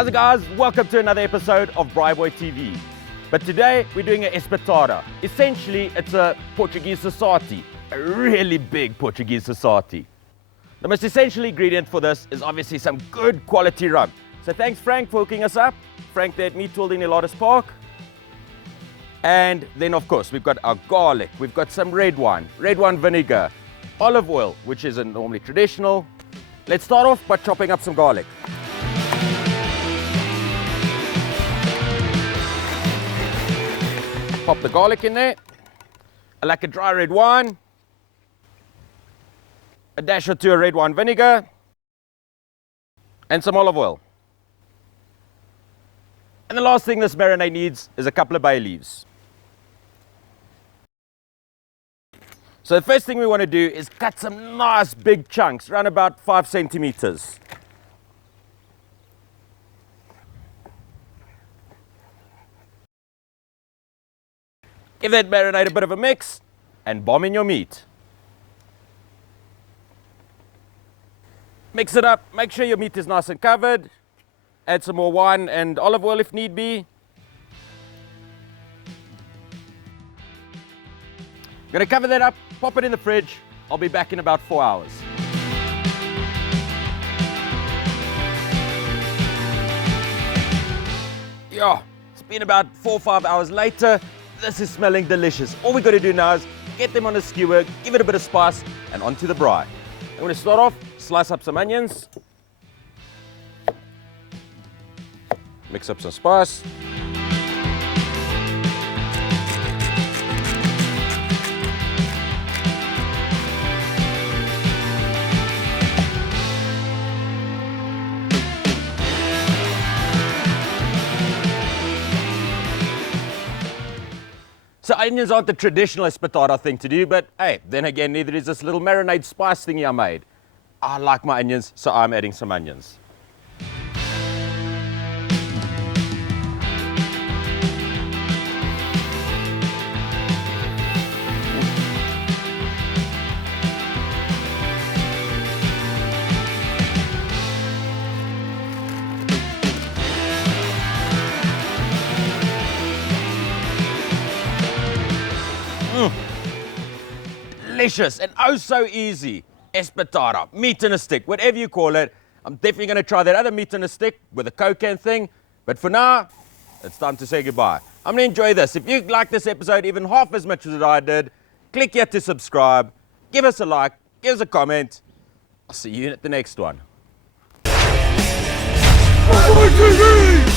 How's it, guys? Welcome to another episode of BraaiBoy TV. But today we're doing an Espetada. Essentially, it's a Portuguese sosatie, a really big Portuguese sosatie. The most essential ingredient for this is obviously some good quality rump. So thanks Frank for hooking us up. Frank there at Meatworld in Elardus Park. And then of course we've got our garlic, we've got some red wine vinegar, olive oil, which isn't normally traditional. Let's start off by chopping up some garlic. Pop the garlic in there. I like a dry red wine, a dash or two of red wine vinegar, and some olive oil. And the last thing this marinade needs is a couple of bay leaves. So the first thing we want to do is cut some nice big chunks, around about 5 centimeters. Give that marinade a bit of a mix and bomb in your meat. Mix it up, make sure your meat is nice and covered. Add some more wine and olive oil if need be. I'm going to cover that up, pop it in the fridge. I'll be back in about 4 hours. Yeah, it's been about 4 or 5 hours later. This is smelling delicious. All we got to do now is get them on a skewer, give it a bit of spice, and onto the braai. I'm going to start off, slice up some onions. Mix up some spice. So onions aren't the traditional Espetada thing to do, but hey, then again, neither is this little marinade spice thingy I made. I like my onions, so I'm adding some onions. Delicious and oh so easy. Espetada, meat in a stick, whatever you call it. I'm definitely going to try that other meat in a stick with a Coke can thing. But for now, it's time to say goodbye. I'm going to enjoy this. If you like this episode even half as much as I did, click here to subscribe. Give us a like, give us a comment. I'll see you at the next one. BraaiBoy TV!